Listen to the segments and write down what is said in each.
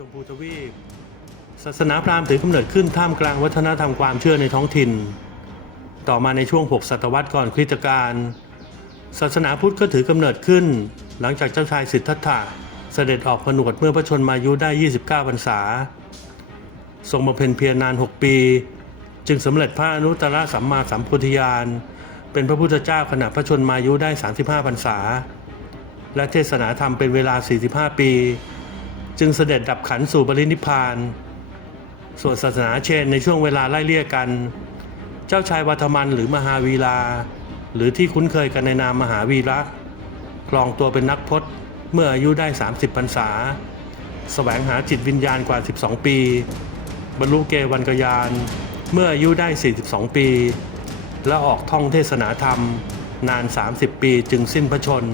ชมพูทวีปศาสนาพราหมณ์ถือกำเนิดขึ้นท่ามกลางวัฒนธรรมความเชื่อในท้องถิ่น ต่อมาในช่วง 6 ศตวรรษก่อนคริสตกาลศาสนาพุทธก็ถือกำเนิดขึ้น หลังจากเจ้าชายสิทธัตถะเสด็จออกผนวดเมื่อพระชนมายุได้ 29พรรษา ทรงบำเพ็ญเพียรนาน 6 ปี จึงสำเร็จพระอนุตตรสัมมาสัมพุทธญาณเป็นพระพุทธเจ้าขณะพระชนมายุได้ 35พรรษา และเทศนาธรรมเป็นเวลา 45 ปี จึงเสด็จดับขันสู่ปรินิพานส่วนศาสนาเชนในช่วงเวลาไล่เลี่ยกัน เจ้าชายวัฒมันหรือมหาวีลา หรือที่คุ้นเคยกันในนามมหาวีระครองตัวเป็นนักพจน์เมื่ออายุได้ 30พรรษาแสวงหาจิตวิญญาณกว่า 12 ปี บรรลุเกวันกยาน เมื่ออายุได้ 42 ปี และออกท่องเทศนาธรรมนาน 30 ปีจึงสิ้นพระชน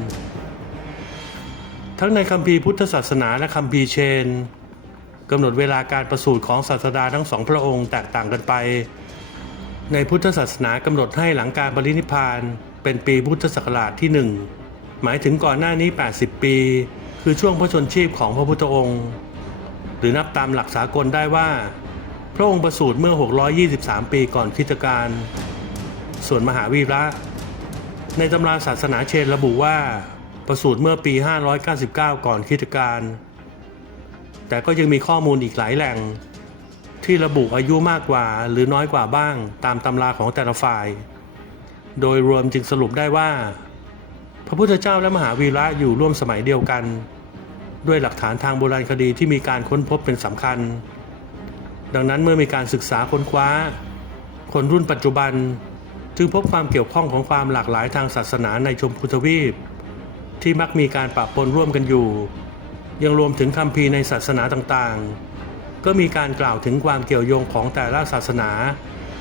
ทั้งในคัมภีร์พุทธศาสนาและคัมภีร์เชนกำหนดเวลาการประสูติของศาสดาทั้งสองพระองค์แตกต่างกันไป ในพุทธศาสนากำหนดให้หลังการปรินิพานเป็นปีพุทธศักราชที่หนึ่งหมายถึงก่อนหน้านี้ 80 ปี คือช่วงพระชนชีพของพระพุทธองค์ หรือนับตามหลักสากลได้ว่า พระองค์ประสูติเมื่อ 623 ปีก่อนคริสตกาลส่วนมหาวีระ ในตำราศาสนาเชนระบุว่า ประสูติเมื่อปี 599 ก่อนคริสตกาลแต่ก็ยังมีข้อมูลอีกหลายแหล่ง ที่ระบุอายุมากกว่าหรือน้อยกว่าบ้างตามตำราของแต่ละฝ่าย โดยรวมจึงสรุปได้ว่า พระพุทธเจ้าและมหาวีระอยู่ร่วมสมัยเดียวกัน ด้วยหลักฐานทางโบราณคดีที่มีการค้นพบเป็นสำคัญ ดังนั้นเมื่อมีการศึกษาค้นคว้า คนรุ่นปัจจุบัน จึงพบความเกี่ยวข้องของความหลากหลายทางศาสนาในชมพูทวีป ที่มักมีการปะปนร่วมกันอยู่ ยังรวมถึงคัมภีในศาสนาต่างๆ ก็มีการกล่าวถึงความเกี่ยวโยงของแต่ละศาสนา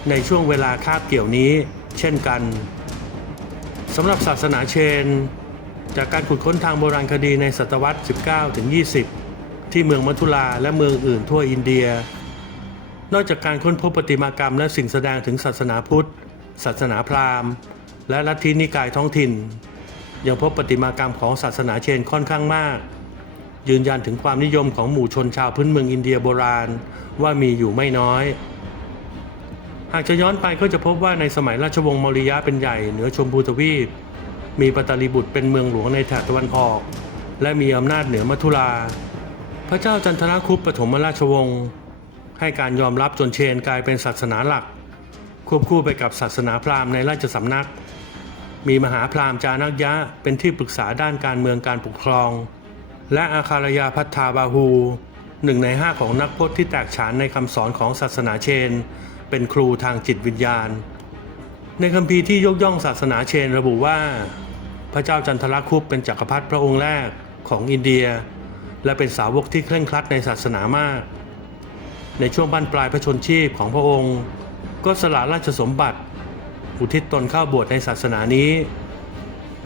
ในช่วงเวลาคาบเกี่ยวนี้ เช่นกันสำหรับศาสนาเชน จากการขุดค้นทางโบราณคดีในศตวรรษ 19 ถึง 20 ที่เมืองมัทุลาและเมืองอื่นทั่วอินเดีย นอกจากการค้นพบประติมากรรมและสิ่งแสดงถึงศาสนาพุทธ ศาสนาพราหมณ์ และลัทธินิกายท้องถิ่น ยังพบประติมากรรมของศาสนาเชนค่อนข้างมาก ยืนยันถึงความนิยมของหมู่ชนชาวพื้นเมืองอินเดียโบราณว่ามีอยู่ไม่น้อย หากจะย้อนไปก็จะพบว่าในสมัยราชวงศ์มौริยะเป็นใหญ่เหนือชมพูทวีป มีปัตตาลีบุตรเป็นเมืองหลวงในแถบตะวันออก และมีอำนาจเหนือมัทุลาพระเจ้าจันทรคุปปฐมราชวงศ์ให้การยอมรับจนเชนกลายเป็นศาสนาหลัก ควบคู่ไปกับศาสนาพราหมณ์ในราชสำนัก มีมหาพราหมณ์จานักยะเป็นที่ปรึกษาด้านการเมืองการปกครอง และอาคารยาพัฒนาบาฮูหนึ่งในห้าของนักพจน์ที่แตกฉานในคำสอนของศาสนาเชน เป็นครูทางจิตวิญญาณ ในคัมภีร์ที่ยกย่องศาสนาเชนระบุว่า พระเจ้าจันทรคุปเป็นจักรพรรดิพระองค์แรกของอินเดีย และเป็นสาวกที่เคร่งครัดในศาสนามาก ในช่วงบั้นปลายพระชนชีพของพระองค์ ก็สละราชสมบัติ อุทิศตนเข้าบวชในศาสนานี้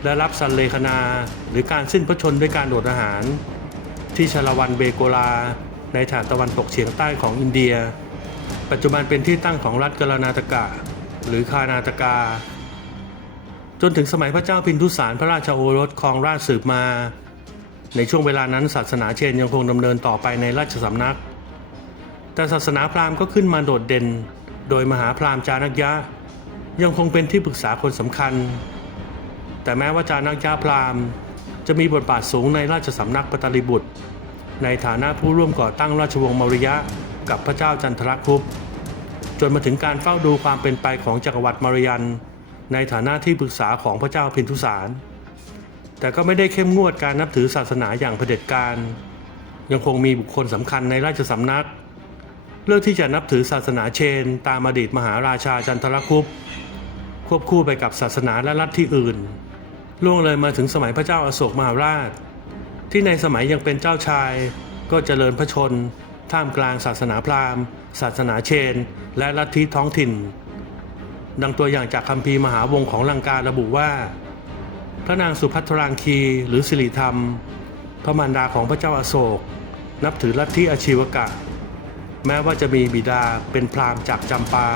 และรับสันเลขนาหรือการสิ้นพระชนม์ด้วยการอดอาหาร ที่ชาลวันเบโกลา ในแถบตะวันตกเฉียงใต้ของอินเดีย ปัจจุบันเป็นที่ตั้งของรัฐกรนาตกะ หรือคานาตกา จนถึงสมัยพระเจ้าพินทุสารพระราชโอรสครองราชสืบมา ในช่วงเวลานั้นศาสนาเชนยังคงดำเนินต่อไปในราชสำนักแต่ศาสนาพราหมณ์ก็ขึ้นมาโดดเด่น โดยมหาพราหมณ์จานักยะ ยังคงเป็นที่ปรึกษาคนสำคัญ แต่แม้ว่าจานักยะพรามจะมีบทบาทสูงในราชสำนักปตาลิบุตร ในฐานะผู้ร่วมก่อตั้งราชวงศ์มௌริยะกับพระเจ้าจันทรคุปจนมาถึงการเฝ้าดูความเป็นไปของจักรวรรดิมารยัน ในฐานะที่ปรึกษาของพระเจ้าพินทุสาร แต่ก็ไม่ได้เข้มงวดการนับถือศาสนาอย่างเผด็จการ ยังคงมีบุคคลสำคัญในราชสำนัก เลือกที่จะนับถือศาสนาเชน ตามอดีตมหาราชาจันทรคุปควบคู่ไปกับศาสนาและลัทธิอื่น ล่วงเลยมาถึงสมัยพระเจ้าอาโศกมหาราช ที่ในสมัยยังเป็นเจ้าชาย ก็เจริญพระชน ท่ามกลางศาสนาพราหมณ์ ศาสนาเชน และลัทธิท้องถิ่น ดังตัวอย่างจากคัมภีร์มหาวงของลังการระบุว่า พระนางสุภัทรางคีหรือสิริธรรม พระมารดาของพระเจ้าอาโศก นับถือลัทธิอาชีวกะ แม้ว่าจะมีบิดาเป็นพราหมณ์จากจำปา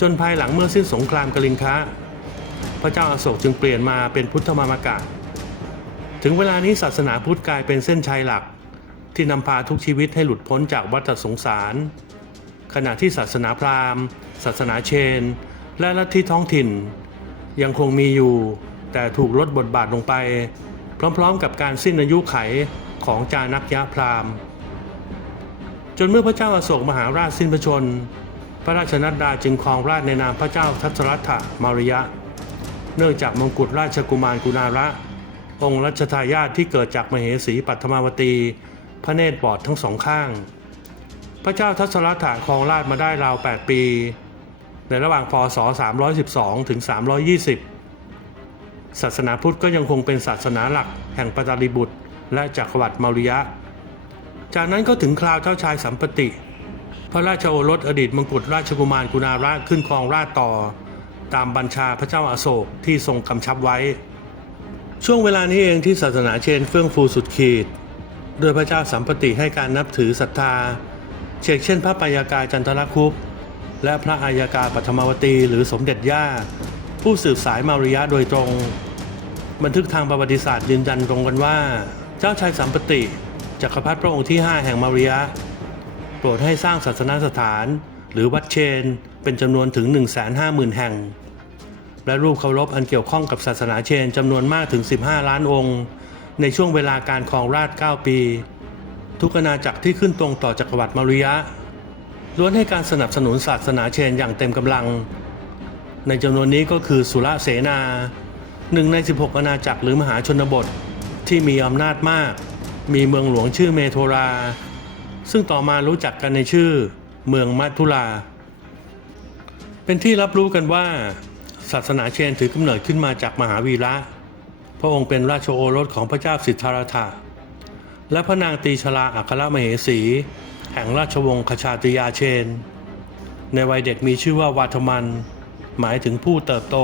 จนภายหลังเมื่อสิ้นสงครามกลิงคะพระเจ้าอาโศกจึงเปลี่ยนมาเป็นพุทธมามกะ ถึงเวลานี้ศาสนาพุทธกลายเป็นเส้นชัยหลัก ที่นำพาทุกชีวิตให้หลุดพ้นจากวัฏสงสาร ขณะที่ศาสนาพราหมณ์ ศาสนาเชน และลัทธิท้องถิ่น ยังคงมีอยู่ แต่ถูกลดบทบาทลงไป พร้อมๆกับการสิ้นอายุไขของจานักยะพราหมณ์ จนเมื่อพระเจ้าอาโศกมหาราชสิ้นพระชนม์พระราชนัดดาจึงครองราชในนามพระเจ้าทัศรัตถะมารยะ เนื่องจากมงกุฎราชกุมารกุณาระ องค์รัชทายาทที่เกิดจากมเหสีปัทมาวตี พระเนตรบอดทั้งสองข้าง พระเจ้าทัศรัตถะครองราชมาได้ราว 8 ปี ในระหว่างพศ 312 ถึง 320 ศาสนาพุทธก็ยังคงเป็นศาสนาหลักแห่งปตาลิบุตรและจักรวรรดิมาริยะ จากนั้นก็ถึงคราวเจ้าชายสัมปติ พระราชโอรสอดีตมงกุฎราชกุมารกุณาระขึ้นครองราชต่อ ตามบัญชาพระเจ้าอาโศกที่ทรงกำชับไว้ ช่วงเวลานี้เองที่ศาสนาเชนเฟื่องฟูสุดขีด โดยพระเจ้าสัมปติให้การนับถือศรัทธาเชกเช่น พระปายากาจันทรคุปต์และพระอายากาปฐมวตีหรือสมเด็จย่า ผู้สืบสายมาริยะโดยตรง บันทึกทางประวัติศาสตร์ยืนยันตรงกันว่า เจ้าชายสัมปติ จักรพรรดิพระองค์ที่ 5 แห่งมาริยะ โปรดให้สร้างศาสนสถาน หรือวัดเชน เป็นจำนวนถึง 150,000 แห่ง และรูปเคารพอันเกี่ยวข้องกับศาสนาเชนจำนวนมากถึง 15 ล้านองค์ ในช่วงเวลาการครองราช 9 ปี ทุกอาณาจักรที่ขึ้นตรงต่อจักรวรรดิมาริยะล้วนให้การสนับสนุนศาสนาเชนอย่างเต็มกำลัง ในจำนวนนี้ก็คือสุรเสนาหนึ่งใน 16 อาณาจักรหรือมหาชนบทที่มีอำนาจมาก มีเมืองหลวงชื่อเมโทรา ซึ่งต่อมารู้จักกันในชื่อ เมืองมัทุลาเป็นที่รับรู้กันว่า ศาสนาเชนถือกำเนิดขึ้นมาจากมหาวีระ พระองค์เป็นราชโอรสของพระเจ้าสิทธัตถะและพระนางตีชลาอัครมเหสี แห่งราชวงศ์คชาติยาเชน ในวัยเด็กมีชื่อว่าวาทมัน หมายถึงผู้เติบโต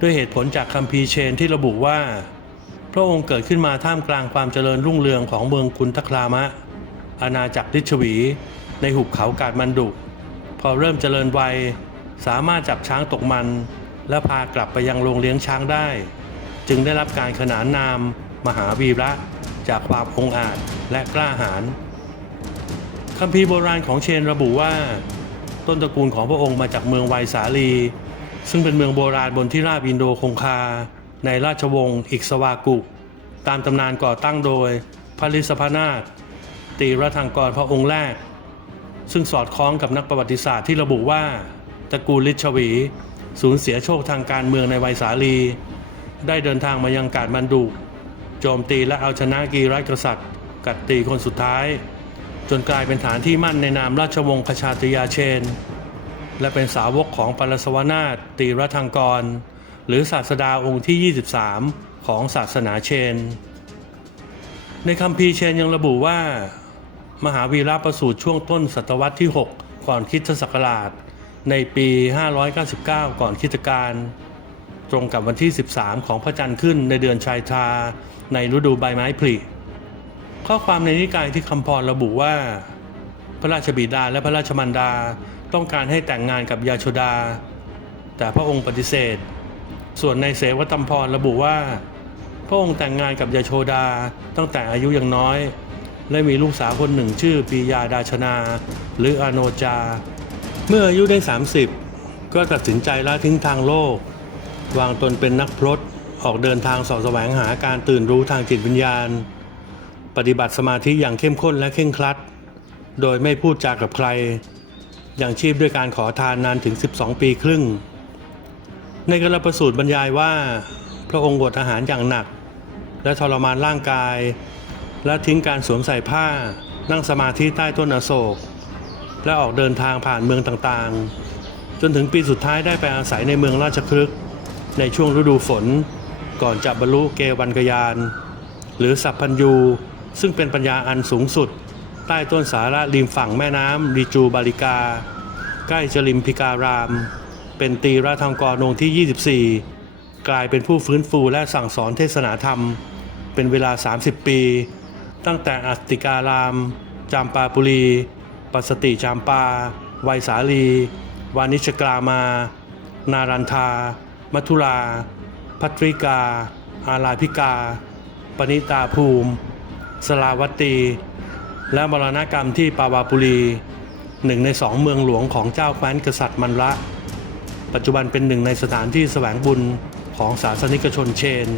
ด้วยเหตุผลจากคัมภีร์เชนที่ระบุว่า พระองค์เกิดขึ้นมาท่ามกลางความเจริญรุ่งเรืองของเมืองกุนทครามะ อาณาจักรลิชวี ในหุบเขากาดมันดุ พอเริ่มเจริญวัย สามารถจับช้างตกมัน และพากลับไปยังโรงเลี้ยงช้างได้ จึงได้รับการขนานนาม มหาวีระ จากความองอาจและกล้าหาญคัมภีร์โบราณของเชนระบุว่า ต้นตระกูลของพระองค์มาจากเมืองไวสาลี ซึ่งเป็นเมืองโบราณบนที่ราบอินโดคงคา ในราชวงศ์อิกสวากุ ตามตำนานก่อตั้งโดยพระลิสพนาถตีรัฐังกรพระองค์แรก ซึ่งสอดคล้องกับนักประวัติศาสตร์ที่ระบุว่าตระกูลลิชวี สูญเสียโชคทางการเมืองในไวยสาลี ได้เดินทางมายังกาดมันดุโจมตีและเอาชนะกีรัตกษัตริย์ กัดตีคนสุดท้าย จนกลายเป็นฐานที่มั่นในนามราชวงศ์คชาติยาเชน และเป็นสาวกของปรสวนาถตีรัฐังกร หรือศาสดาองค์ที่ 23 ของศาสนาเชน ในคัมภีเชนยังระบุว่า มหาวีระประสูติช่วงต้นศตวรรษที่ 6 ก่อนคริสตศักราช ในปี 599 ก่อนคริสตกาลตรงกับวันที่ 13 ของพระจันทร์ขึ้นในเดือนชายทาในฤดูใบไม้ผลิข้อความในนิกายที่คำพรระบุว่า พระราชบิดาและพระราชมันดาต้องการให้แต่งงานกับยาโชดา แต่พระองค์ปฏิเสธ ส่วนในเสวตัมพรระบุว่า พระองค์แต่งงานกับยาโชดาตั้งแต่อายุยังน้อย และมีลูกสาวคนหนึ่งชื่อปียาดาชนา หรืออโนจา เมื่ออายุได้ 30 ก็ตัดสินใจละทิ้งทางโลก วางตนเป็นนักพรตออกเดินทางสอบแสวงหาการตื่นรู้ทางจิตวิญญาณ ปฏิบัติสมาธิอย่างเข้มข้นและเคร่งครัด โดยไม่พูดจากับใคร อย่างชีพด้วยการขอทานนานถึง 12 ปีครึ่ง ในกระประสูตรบรรยายว่า ระองค์บดอาหารอย่างหนัก และทรมานร่างกาย และทิ้งการสวมใส่ผ้า นั่งสมาธิใต้ต้นอโศก และออกเดินทางผ่านเมืองต่างๆ จนถึงปีสุดท้ายได้ไปอาศัยในเมืองราชครึกในช่วงฤดูฝน ก่อนจะบรรลุเกวันกยาน หรือสัพพัญญูซึ่งเป็นปัญญาอันสูงสุด ใต้ต้นสาระริมฝั่งแม่น้ำลีจูบาลิกา ใกล้จริมพิการาม เป็นตีระทางกรองที่ 24 กลายเป็นผู้ฟื้นฟูและสั่งสอนเทศนาธรรม เป็นเวลา 30 ปี ตั้งแต่อัสติการาม จามปาปุรี ปัสติจามปา ไวยสาลี วานิชกรามา นารันทา มัทุรา พัทริกา อาลาพิกา ปณิตาภูมิ สลาวัตตี และมรณกรรมที่ปาวาปุรีหนึ่งในสองเมืองหลวงของเจ้าแคว้นกษัตริย์มันละ ปัจจุบันเป็นหนึ่งในสถานที่แสวงบุญ ของศาสนิกชนเชน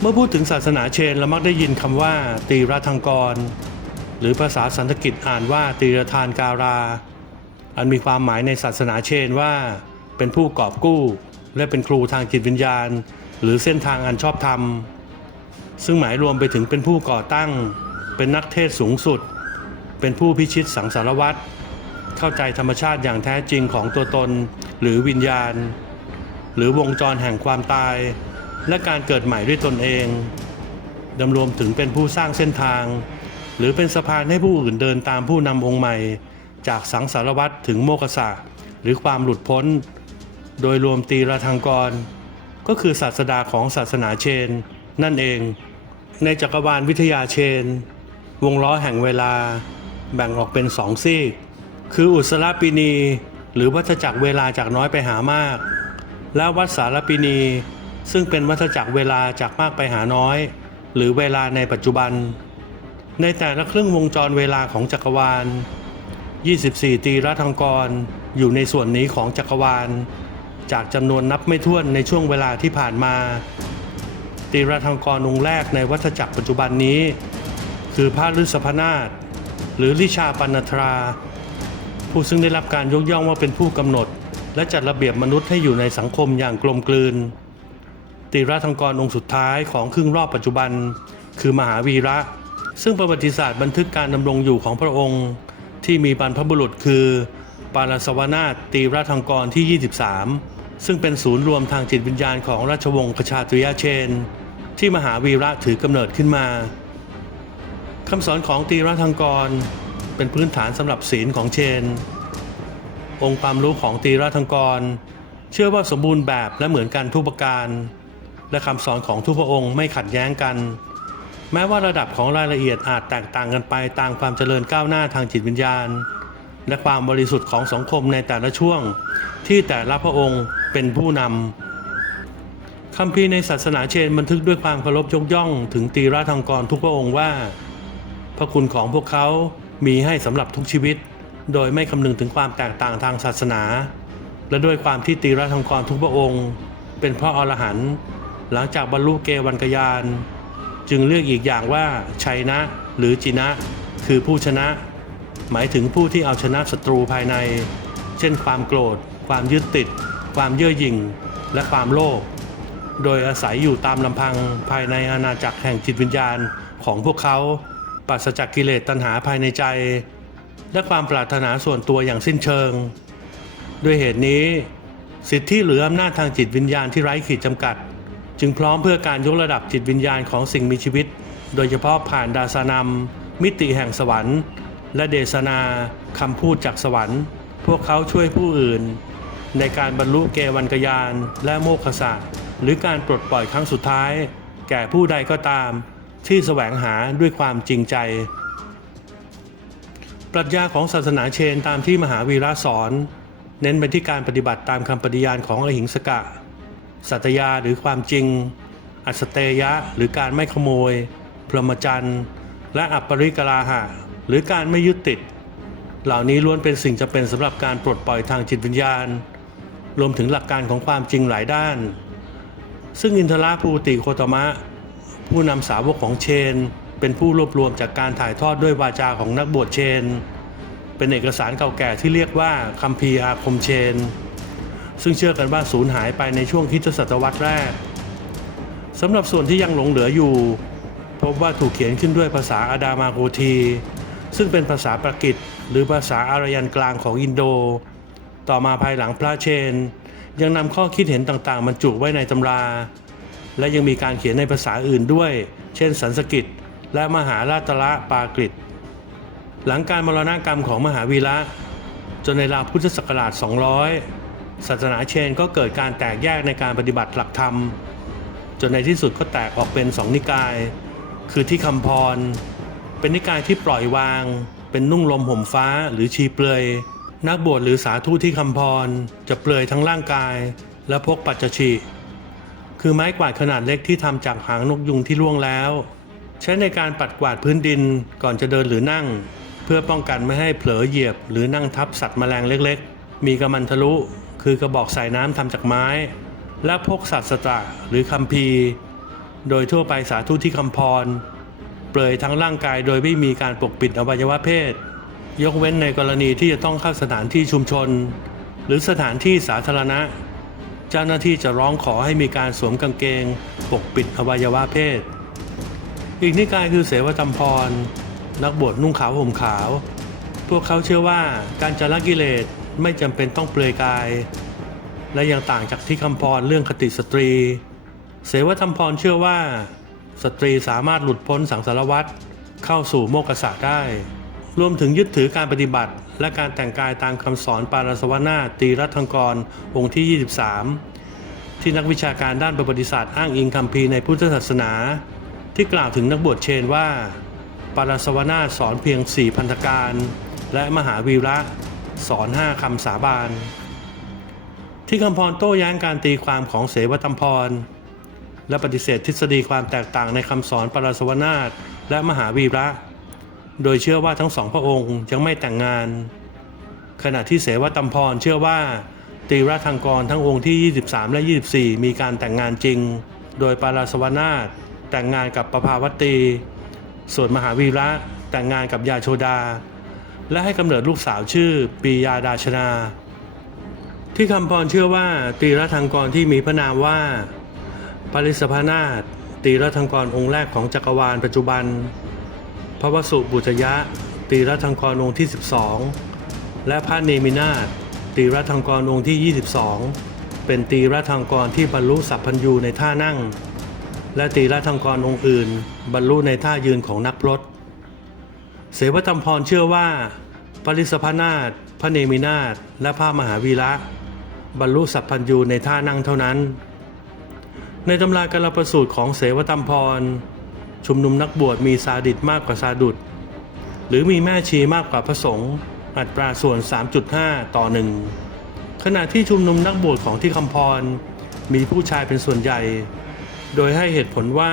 เมื่อพูดถึงศาสนาเชนเรามักได้ยินคำว่าตีรทังกร หรือภาษาสันสกฤตอ่านว่าตีรทานการา อันมีความหมายในศาสนาเชนว่า เป็นผู้กอบกู้ และเป็นครูทางจิตวิญญาณ หรือเส้นทางอันชอบธรรม ซึ่งหมายรวมไปถึงเป็นผู้ก่อตั้ง เป็นนักเทศสูงสุด เป็นผู้พิชิตสังสารวัตรเข้าใจธรรมชาติอย่างแท้จริงของตัวตนหรือวิญญาณ หรือวงจรแห่งความตาย และการเกิดใหม่ด้วยตนเองดำรวมถึงเป็นผู้สร้างเส้นทาง หรือเป็นสะพานให้ผู้อื่นเดินตามผู้นำองค์ใหม่ จากสังสารวัตรถึงโมกษะหรือความหลุดพ้น โดยรวมตีระทางกร ก็คือศาสดาของศาสนาเชน นั่นเอง ในจักรวาลวิทยาเชน วงล้อแห่งเวลา แบ่งออกเป็นสองซีก คืออุสราปินี หรือวัฏจักรเวลาจากน้อยไปหามาก และวัฏสารปินี ซึ่งเป็นวัฏจักรเวลาจากมากไปหาน้อย หรือเวลาในปัจจุบัน ในแต่ละครึ่งวงจรเวลาของจักรวาล 24 ตีรัฐังกรอยู่ในส่วนนี้ของจักรวาล จากจำนวนนับไม่ถ้วนในช่วงเวลาที่ผ่านมา ตีรัฐังกรองค์แรกในวัฏจักรปัจจุบันนี้ คือพระฤษภนาถหรือลิชาปันทรา ผู้ซึ่งได้รับการยกย่องว่าเป็นผู้กำหนด และจัดระเบียบมนุษย์ให้อยู่ในสังคมอย่างกลมกลืน ตีรัฐังกรองค์สุดท้ายของครึ่งรอบปัจจุบัน คือมหาวีระ ซึ่งประวัติศาสตร์บันทึกการดำรงอยู่ของพระองค์ ที่มีบรรพบุรุษคือ ปาลสวนาตีรัฐังกรที่ 23 ซึ่งเป็นศูนย์รวมทางจิตวิญญาณของราชวงศ์กชาตริยเชน ที่มหาวีระถือกำเนิดขึ้นมาคำสอนของตีรัฐังกรเป็นพื้นฐานสำหรับศีลของเชน องค์ความรู้ของตีรัฐังกร เชื่อว่าสมบูรณ์แบบและเหมือนกันทุกประการ และคำสอนของทุกพระองค์ไม่ขัดแย้งกัน แม้ว่าระดับของรายละเอียดอาจแตกต่างกันไปตามความเจริญก้าวหน้าทางจิตวิญญาณ และความบริสุทธิ์ของสังคมในแต่ละช่วง ที่แต่ละพระองค์เป็นผู้นำคัมภีร์ในศาสนาเชนบันทึกด้วยความเคารพยกย่อง ถึงตีราทังกรทุกพระองค์ว่า พระคุณของพวกเขามีให้สำหรับทุกชีวิต โดยไม่คำนึงถึงความแตกต่างทางศาสนา และด้วยความที่ตีราทังกรทุกพระองค์ เป็นพระอรหันต์หลังจากบรรลุเกวันกยาน จึงเรียกอีกอย่างว่าชัยนะหรือจินะ คือผู้ชนะ หมายถึงผู้ที่เอาชนะศัตรูภายใน เช่นความโกรธ ความยึดติด ความเย่อหยิ่ง และความโลภโดยอาศัยอยู่ตามลำพังภายในอาณาจักรแห่งจิตวิญญาณของพวกเขาปราศจากกิเลสตัณหาภายในใจ และความปรารถนาส่วนตัวอย่างสิ้นเชิง ด้วยเหตุนี้ สิทธิหรืออำนาจทางจิตวิญญาณที่ไร้ขีดจำกัด จึงพร้อมเพื่อการยกระดับจิตวิญญาณของสิ่งมีชีวิต โดยเฉพาะผ่านดาสนำมิติแห่งสวรรค์ และเดชนาคำพูดจากสวรรค์ พวกเขาช่วยผู้อื่น ในการบรรลุเกวันกยานและโมฆะสะหรือการปลดปล่อยครั้งสุดท้าย แก่ผู้ใดก็ตาม ที่แสวงหาด้วยความจริงใจ ปรัชญาของศาสนาเชนตามที่มหาวีระสอน เน้นไปที่การปฏิบัติตามคำปฏิญาณของอหิงสกะ สัตยาหรือความจริง อัสเตยะหรือการไม่ขโมย พรหมจรรย์และอัปปริกลาหะ หรือการไม่ยึดติด เหล่านี้ล้วนเป็นสิ่งจำเป็นสำหรับการปลดปล่อยทางจิตวิญญาณ รวมถึงหลักการของความจริงหลายด้าน ซึ่งอินทราภูติโคตมะ ผู้นำสาวกของเชน เป็นผู้รวบรวมจากการถ่ายทอดด้วยวาจาของนักบวชเชน เป็นเอกสารเก่าแก่ที่เรียกว่าคัมภีร์อาคมเชน ซึ่งเชื่อกันว่าสูญหายไปในช่วงคริสตศตวรรษแรกสำหรับส่วนที่ยังหลงเหลืออยู่ พบว่าถูกเขียนขึ้นด้วยภาษาอาดามาโกที ซึ่งเป็นภาษาปรากิตหรือภาษาอารยันกลางของอินโด ต่อมาภายหลังพระเชน ยังนำข้อคิดเห็นต่างๆบรรจุไว้ในตำรา และยังมีการเขียนในภาษาอื่นด้วย เช่นสันสกฤต และมหาราตระปากฤตหลังการมรณกรรมของมหาวีระ จนในราวพุทธศักราช 200 ศาสนาเชนก็เกิดการแตกแยกในการปฏิบัติหลักธรรม จนในที่สุดก็แตกออกเป็นสองนิกาย คือที่คำพร เป็นนิกายที่ปล่อยวาง เป็นนุ่งลมห่มฟ้าหรือชีเปลือยนักบวชหรือสาธุที่คำพร จะเปลือยทั้งร่างกาย และพกปัจจชิคือไม้กวาดขนาดเล็กที่ทำจากหางนกยุงที่ล่วงแล้ว ใช้ในการปัดกวาดพื้นดินก่อนจะเดินหรือนั่ง เพื่อป้องกันไม่ให้เผลอเหยียบ หรือนั่งทับสัตว์แมลงเล็กๆ มีกระมันทะลุ คือกระบอกสายน้ำทำจากไม้ และพกสัตว์สตระหรือคัมภีร์ โดยทั่วไปสาธุที่คำพร เปลยทั้งร่างกายโดยไม่มีการปกปิดอวัยวะเพศ ยกเว้นในกรณีที่จะต้องเข้าสถานที่ชุมชน หรือสถานที่สาธารณะ เจ้าหน้าที่จะร้องขอให้มีการสวมกางเกง ปกปิดอวัยวะเพศ อีกนิกายคือเสวตมพร นักบวชนุ่งขาวห่มขาว พวกเขาเชื่อว่าการจะละกิเลสไม่จำเป็นต้องเปลือยกาย และยังต่างจากที่คำพรเรื่องคติสตรี เสวธรรมพรเชื่อว่า สตรีสามารถหลุดพ้นสังสารวัฏเข้าสู่โมกขษะได้ รวมถึงยึดถือการปฏิบัติ และการแต่งกายตามคำสอนปาราสวนาตีรัฐงกรองค์ที่ 23 ที่นักวิชาการด้านประวัติศาสตร์อ้างอิงคำพีในพุทธศาสนา ที่กล่าวถึงนักบวชเชนว่า ปาราสวนาสอนเพียง4พันธการ และมหาวีระสอน5คำสาบาน ที่คำพรโต้แย้งการตีความของเสวตัมพร และปฏิเสธทฤษฎีความแตกต่างในคำสอนปาราสวนาและมหาวีระ โดยเชื่อว่าทั้งสองพระองค์ยังไม่แต่งงาน ขณะที่เสวตัมพรเชื่อว่าตีระทังกรทั้งองค์ที่ 23 และ 24 มีการแต่งงานจริง โดยปาราสวนาถ แต่งงานกับประภาวตี ส่วนมหาวีระแต่งงานกับยาโชดา และให้กำเนิดลูกสาวชื่อปียาดาชนา ที่คำพรเชื่อว่าตีระทังกรที่มีพระนามว่าปริสพนาถตีรัฐังกรองค์แรกของจักรวาลปัจจุบัน พระวสุบุตยะ ตีรัฐังกรองค์ที่ 12 และพระเนมินาถตีรัฐังกรองค์ที่ 22 เป็นตีรัฐังกรที่บรรลุสัพพัญญูในท่านั่ง และตีรัฐังกรองค์อื่น บรรลุในท่ายืนของนักพรตเสวตัมพรเชื่อว่าปริสพนาถพระเนมินาถและพระมหาวีระ บรรลุสัพพัญญูในท่านั่งเท่านั้น ในตำราการประสูตรของเสวตัมพร ชุมนุมนักบวชมีซาดิสมากกว่าซาดุดหรือมีแม่ชีมากกว่าพระสงฆ์อัตราส่วน 3.5 ต่อหนึ่งขณะที่ชุมนุมนักบวชของที่คำพร มีผู้ชายเป็นส่วนใหญ่ โดยให้เหตุผลว่า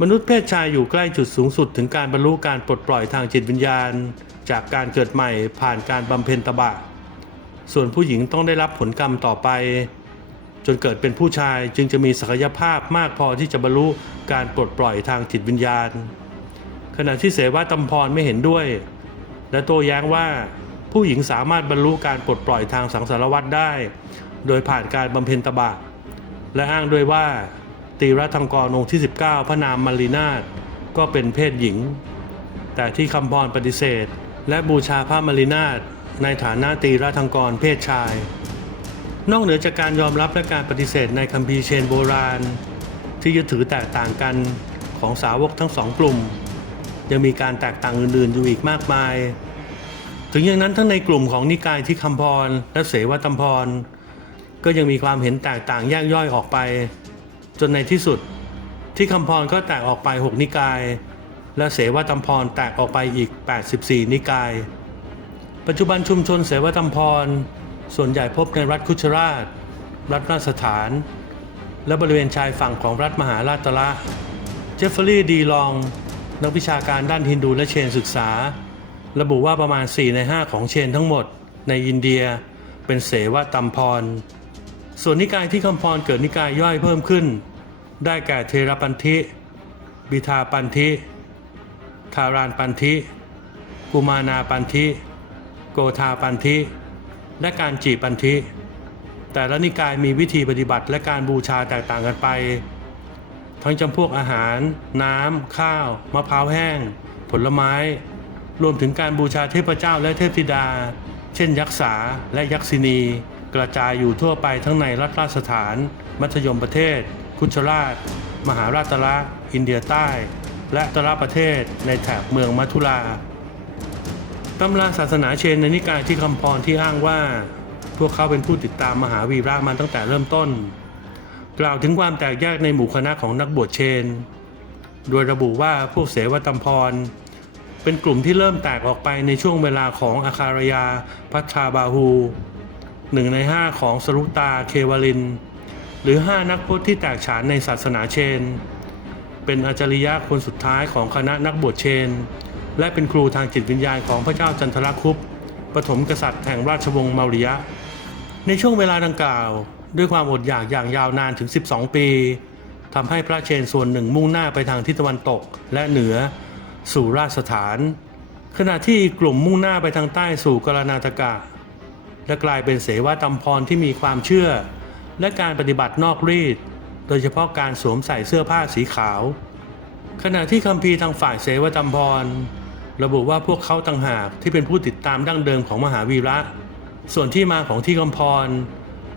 มนุษย์เพศชายอยู่ใกล้จุดสูงสุดถึงการบรรลุการปลดปล่อยทางจิตวิญญาณ จากการเกิดใหม่ผ่านการบำเพ็ญตบะ ส่วนผู้หญิงต้องได้รับผลกรรมต่อไป จนเกิดเป็นผู้ชายจึงจะมีศักยภาพมากพอที่จะบรรลุการปลดปล่อยทางจิตวิญญาณ ขณะที่เสวะตมพรไม่เห็นด้วย และโต้แย้งว่าผู้หญิงสามารถบรรลุการปลดปล่อยทางสังสารวัฏได้ โดยผ่านการบำเพ็ญตบะและอ้างด้วยว่า ตีรัฐังกรองค์ที่ 19 พระนามมารีนาถก็เป็นเพศหญิง แต่ที่คำพรปฏิเสธ และบูชาพระมารีนาถในฐานะตีรัฐังกรเพศชาย นอกเหนือจากการยอมรับและการปฏิเสธในคัมภีร์เชนโบราณ ที่ยึดถือแตกต่างกันของสาวกทั้งสองกลุ่ม ยังมีการแตกต่างอื่นๆอยู่อีกมากมาย ถึงอย่างนั้นทั้งในกลุ่มของนิกายที่คำพรและเสวตัมพรก็ยังมีความเห็นแตกต่างแยกย่อยออกไป จนในที่สุดที่คำพรก็แตกออกไป 6 นิกาย และเสวตมพรแตกออกไปอีก 84 นิกาย ปัจจุบันชุมชนเสวตมพร ส่วนใหญ่พบในรัฐคุชราช รัฐราชสถาน และบริเวณชายฝั่งของรัฐมหาราตระเจฟเฟอรี่ดีลอง นักวิชาการด้านฮินดูและเชนศึกษา ระบุว่าประมาณ 4 ใน 5 ของเชนทั้งหมดในอินเดียเป็นเสวตัมพร ส่วนนิกายที่คำพรเกิดนิกายย่อยเพิ่มขึ้น ได้แก่เทระปันธิ บิทาปันธิ ทารานปันธิ กุมานาปันธิ โกธาปันธิ และการจีปันธิ แต่ละนิกายมีวิธีปฏิบัติและการบูชาแตกต่างกันไป ทั้งจำพวกอาหาร น้ำ ข้าว มะพร้าวแห้ง ผลไม้ รวมถึงการบูชาเทพเจ้าและเทพธิดา เช่นยักษาและยักษินี กระจายอยู่ทั่วไปทั้งในรัฐราชสถาน มัธยมประเทศ คุชราช มหาราชระอินเดียใต้ และตระประเทศในแถบเมืองมัทุราตำราศาสนาเชนในนิกายที่คำพรที่อ้างว่า พวกเขาเป็นผู้ติดตามมหาวีระมาตั้งแต่เริ่มต้น กล่าวถึงความแตกแยกในหมู่คณะของนักบวชเชน โดยระบุว่าพวกเสวตมพร เป็นกลุ่มที่เริ่มแตกออกไปในช่วงเวลาของอาคารยาพัชชาบาฮู นึ่งในห้าของสรุตาเควลิน หรือห้านักพจน์ที่แตกฉานในศาสนาเชน เป็นอาจาริยะคนสุดท้ายของคณะนักบวชเชน และเป็นครูทางจิตวิญญาณของพระเจ้าจันทรคุปปฐมกษัตริย์แห่งราชวงศ์มาริยะ ในช่วงเวลาดังกล่าว ด้วยความอดอยากอย่างยาวนานถึง 12 ปีทำให้พระเชนส่วนหนึ่งมุ่งหน้าไปทางทิศตะวันตกและเหนือสู่ราชสถาน ขณะที่กลุ่มมุ่งหน้าไปทางใต้สู่กรณาตกะ และกลายเป็นเสวตำพรที่มีความเชื่อ และการปฏิบัตินอกรีดโดยเฉพาะการสวมใส่เสื้อผ้าสีขาว ขณะที่คัมภีร์ทางฝ่ายเสวตำพร ระบุว่าพวกเขาต่างหากที่เป็นผู้ติดตามดั้งเดิมของมหาวีระ ส่วนที่มาของที่คำพร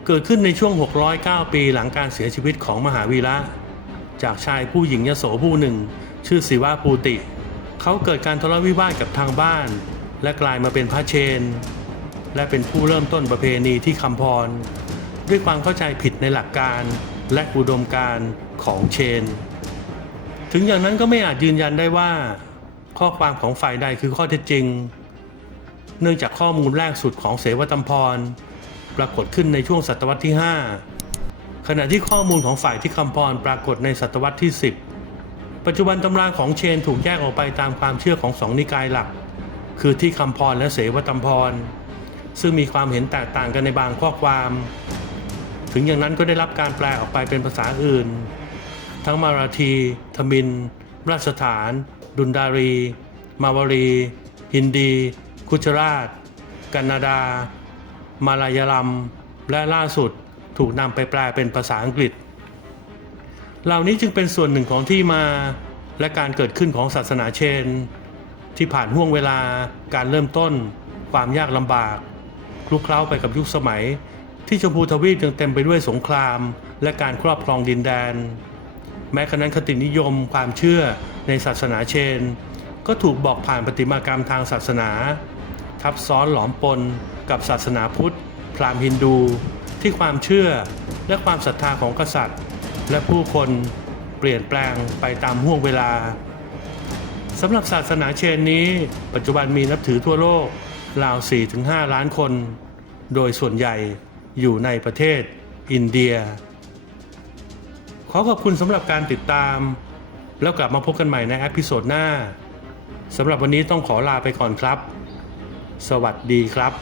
เกิดขึ้นในช่วง 609 ปีหลังการเสียชีวิตของมหาวีระ จากชายผู้หญิงยโสผู้หนึ่ง ชื่อศิวะปูติ เขาเกิดการทะเลาะวิวาทกับทางบ้าน และกลายมาเป็นพระเชน และเป็นผู้เริ่มต้นประเพณีที่คำพร ด้วยความเข้าใจผิดในหลักการและอุดมการของเชน ถึงอย่างนั้นก็ไม่อาจยืนยันได้ว่า ข้อความของฝ่ายใดคือข้อเท็จจริง เนื่องจากข้อมูลแรกสุดของเสวตำพร ปรากฏขึ้นในช่วงศตวรรษที่ 5 ขณะที่ข้อมูลของฝ่ายที่คำพรปรากฏในศตวรรษที่ 10 ปัจจุบันตำราของเชนถูกแยกออกไปตามความเชื่อของสองนิกายหลัก คือที่คำพรและเสวตำพร ซึ่งมีความเห็นแตกต่างกันในบางข้อความ ถึงอย่างนั้นก็ได้รับการแปลออกไปเป็นภาษาอื่น ทั้งมาราทีทมิน ราชฐาน ดุนดารี มาวารี ฮินดี คุชราช กันนาดา มาลายาลัม และล่าสุดถูกนำไปแปลเป็นภาษาอังกฤษ เหล่านี้จึงเป็นส่วนหนึ่งของที่มาและการเกิดขึ้นของศาสนาเชน ที่ผ่านห่วงเวลาการเริ่มต้น ความยากลำบาก คลุกเคล้าไปกับยุคสมัย ที่ชมพูทวีปยังเต็มไปด้วยสงคราม และการครอบครองดินแดน แม้ขณะคตินิยมความเชื่อในศาสนาเชน ก็ถูกบอกผ่านประติมากรรมทางศาสนา ทับซ้อนหลอมปนกับศาสนาพุทธ พราหมณ์ฮินดู ที่ความเชื่อและความศรัทธาของกษัตริย์ และผู้คนเปลี่ยนแปลงไปตามห่วงเวลาสำหรับศาสนาเชนนี้ ปัจจุบันมีนับถือทั่วโลก ราว 4-5 ล้านคน โดยส่วนใหญ่อยู่ในประเทศอินเดีย ขอขอบคุณสำหรับการติดตาม แล้วกลับมาพบกันใหม่ในอพิโซดหน้าสำหรับวันนี้ต้องขอลาไปก่อนครับ สวัสดีครับ